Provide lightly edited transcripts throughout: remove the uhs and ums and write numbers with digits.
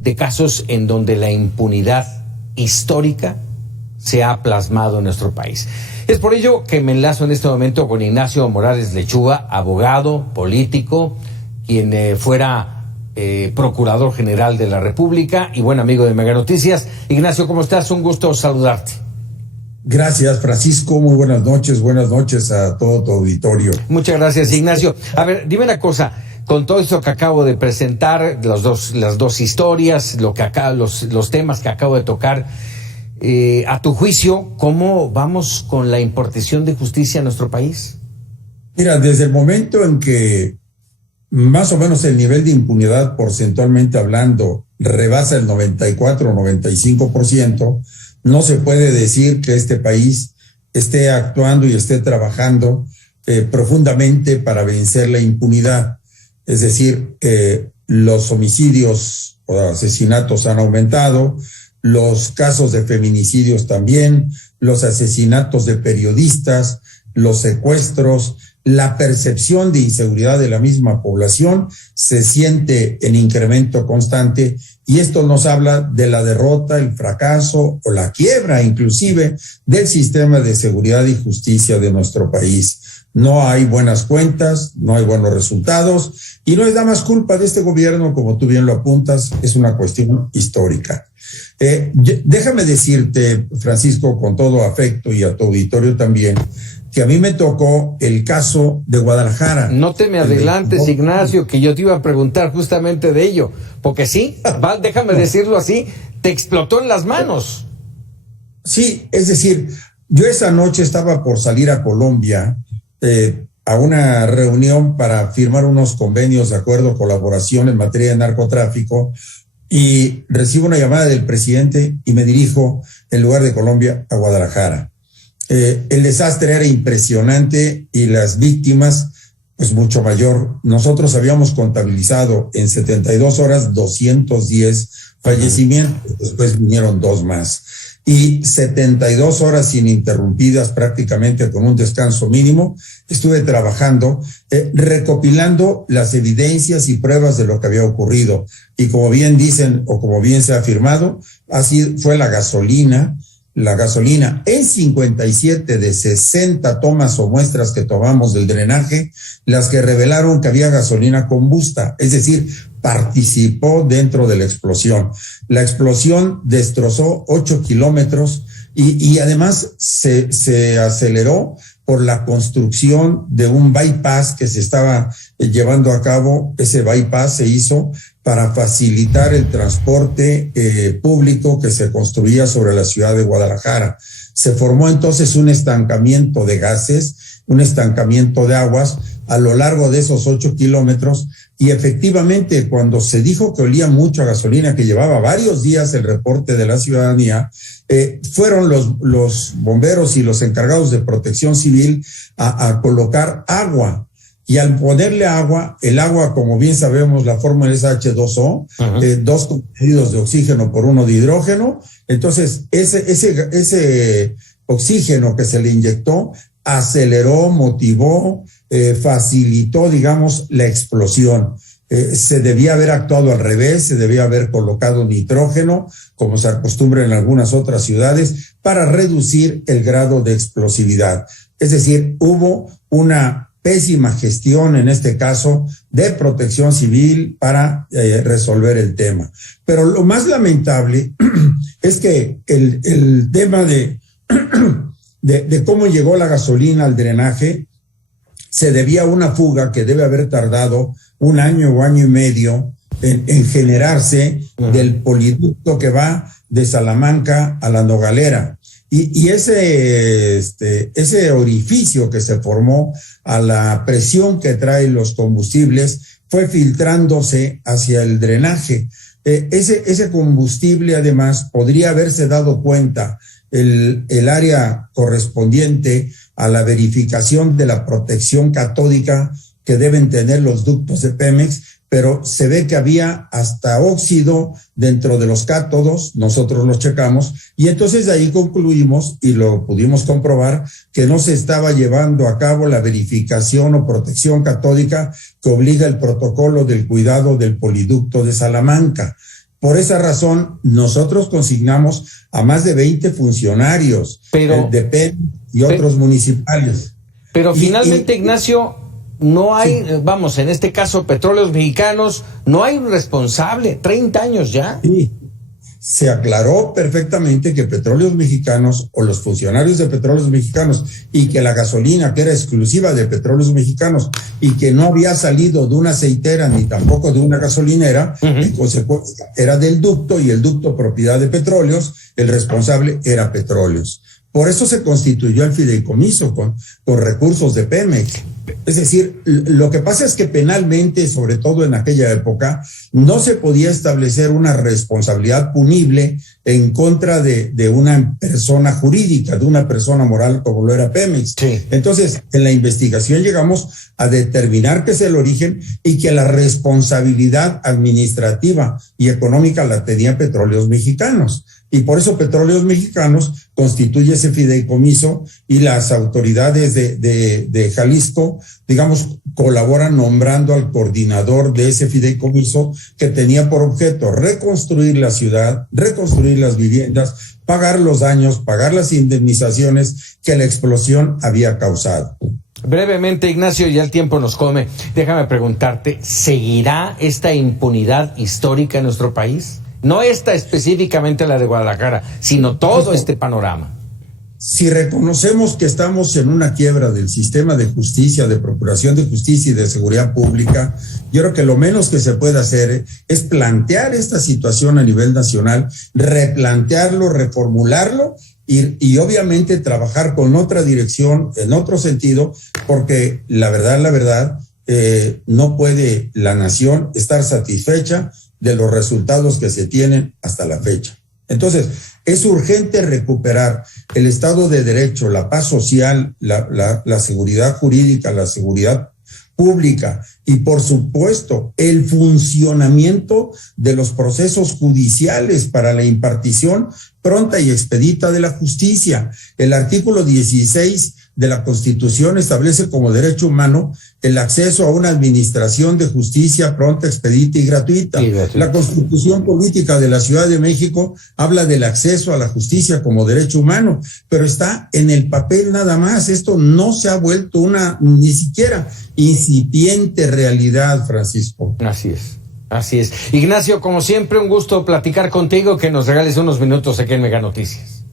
de casos en donde la impunidad histórica se ha plasmado en nuestro país. Es por ello que me enlazo en este momento con Ignacio Morales Lechuga, abogado, político, quien fuera Procurador General de la República y buen amigo de Mega Noticias. Ignacio, ¿cómo estás? Un gusto saludarte. Gracias, Francisco. Muy buenas noches a todo tu auditorio. Muchas gracias, Ignacio. A ver, dime una cosa, con todo esto que acabo de presentar, las dos historias, los temas que acabo de tocar, a tu juicio, ¿cómo vamos con la impartición de justicia en nuestro país? Mira, desde el momento en que más o menos el nivel de impunidad porcentualmente hablando rebasa el 94 o 95%, no se puede decir que este país esté actuando y esté trabajando profundamente para vencer la impunidad. Es decir, los homicidios o asesinatos han aumentado, los casos de feminicidios también, los asesinatos de periodistas, los secuestros, la percepción de inseguridad de la misma población se siente en incremento constante, y esto nos habla de la derrota, el fracaso o la quiebra inclusive del sistema de seguridad y justicia de nuestro país. No hay buenas cuentas, no hay buenos resultados, y no es nada más culpa de este gobierno, como tú bien lo apuntas, es una cuestión histórica. Déjame decirte, Francisco, con todo afecto y a tu auditorio también, que a mí me tocó el caso de Guadalajara. No te me adelantes, Ignacio, que yo te iba a preguntar justamente de ello, porque sí, déjame decirlo así, te explotó en las manos. Sí, es decir, yo esa noche estaba por salir a Colombia a una reunión para firmar unos convenios de acuerdo, colaboración en materia de narcotráfico, y recibo una llamada del presidente y me dirijo, en lugar de Colombia, a Guadalajara. El desastre era impresionante y las víctimas, pues mucho mayor. Nosotros habíamos contabilizado en 72 horas 210 fallecimientos, después vinieron 2 más. Y 72 horas ininterrumpidas, prácticamente con un descanso mínimo, estuve trabajando, recopilando las evidencias y pruebas de lo que había ocurrido. Y como bien dicen, o como bien se ha afirmado, así fue la gasolina en 57 de 60 tomas o muestras que tomamos del drenaje, las que revelaron que había gasolina combusta, es decir, participó dentro de la explosión. La explosión destrozó 8 kilómetros y además se aceleró por la construcción de un bypass que se estaba llevando a cabo. Ese bypass se hizo para facilitar el transporte público que se construía sobre la ciudad de Guadalajara. Se formó entonces un estancamiento de gases, un estancamiento de aguas a lo largo de esos 8 kilómetros, y efectivamente cuando se dijo que olía mucho a gasolina, que llevaba varios días el reporte de la ciudadanía, fueron los bomberos y los encargados de protección civil a colocar agua. Y al ponerle agua, el agua, como bien sabemos, la fórmula es H2O, 2 contenidos de oxígeno por 1 de hidrógeno. Entonces, ese oxígeno que se le inyectó aceleró, motivó, facilitó, digamos, la explosión. Se debía haber actuado al revés, se debía haber colocado nitrógeno, como se acostumbra en algunas otras ciudades, para reducir el grado de explosividad. Es decir, hubo una pésima gestión, en este caso, de protección civil para resolver el tema. Pero lo más lamentable es que el tema de cómo llegó la gasolina al drenaje se debía a una fuga que debe haber tardado 1 año o año y medio en generarse del poliducto que va de Salamanca a La Nogalera. Y ese orificio que se formó a la presión que traen los combustibles fue filtrándose hacia el drenaje. Ese combustible, además, podría haberse dado cuenta el área correspondiente a la verificación de la protección catódica que deben tener los ductos de Pemex, pero se ve que había hasta óxido dentro de los cátodos, nosotros los checamos, y entonces de ahí concluimos, y lo pudimos comprobar, que no se estaba llevando a cabo la verificación o protección catódica que obliga el protocolo del cuidado del poliducto de Salamanca. Por esa razón, nosotros consignamos a más de 20 funcionarios de Pemex y otros municipales. Pero finalmente, Ignacio, no hay, vamos, en este caso, Petróleos Mexicanos, no hay un responsable, 30 años ya. Sí. Se aclaró perfectamente que Petróleos Mexicanos o los funcionarios de Petróleos Mexicanos y que la gasolina que era exclusiva de Petróleos Mexicanos y que no había salido de una aceitera ni tampoco de una gasolinera, en consecuencia era del ducto y el ducto propiedad de Petróleos, el responsable era Petróleos. Por eso se constituyó el fideicomiso con recursos de Pemex. Es decir, lo que pasa es que penalmente, sobre todo en aquella época, no se podía establecer una responsabilidad punible en contra de una persona jurídica, de una persona moral como lo era Pemex. Sí. Entonces, en la investigación llegamos a determinar que es el origen y que la responsabilidad administrativa y económica la tenía Petróleos Mexicanos. Y por eso Petróleos Mexicanos constituye ese fideicomiso y las autoridades de Jalisco, digamos, colaboran nombrando al coordinador de ese fideicomiso que tenía por objeto reconstruir la ciudad, reconstruir las viviendas, pagar los daños, pagar las indemnizaciones que la explosión había causado. Brevemente, Ignacio, ya el tiempo nos come. Déjame preguntarte, ¿seguirá esta impunidad histórica en nuestro país? No esta específicamente la de Guadalajara, sino todo este panorama. Si reconocemos que estamos en una quiebra del sistema de justicia, de procuración de justicia y de seguridad pública, yo creo que lo menos que se puede hacer es plantear esta situación a nivel nacional, replantearlo, reformularlo y obviamente trabajar con otra dirección, en otro sentido, porque la verdad, no puede la nación estar satisfecha de los resultados que se tienen hasta la fecha. Entonces, es urgente recuperar el Estado de Derecho, la paz social, la seguridad jurídica, la seguridad pública y, por supuesto, el funcionamiento de los procesos judiciales para la impartición pronta y expedita de la justicia. El artículo 16 de la Constitución establece como derecho humano el acceso a una administración de justicia pronta, expedita y gratuita. La Constitución Política de la Ciudad de México habla del acceso a la justicia como derecho humano, pero está en el papel nada más. Esto no se ha vuelto una ni siquiera incipiente realidad, Francisco. Así es. Así es. Ignacio, como siempre, un gusto platicar contigo, que nos regales unos minutos aquí en Mega Noticias.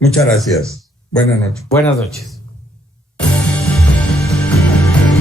Muchas gracias. Buenas noches. Buenas noches.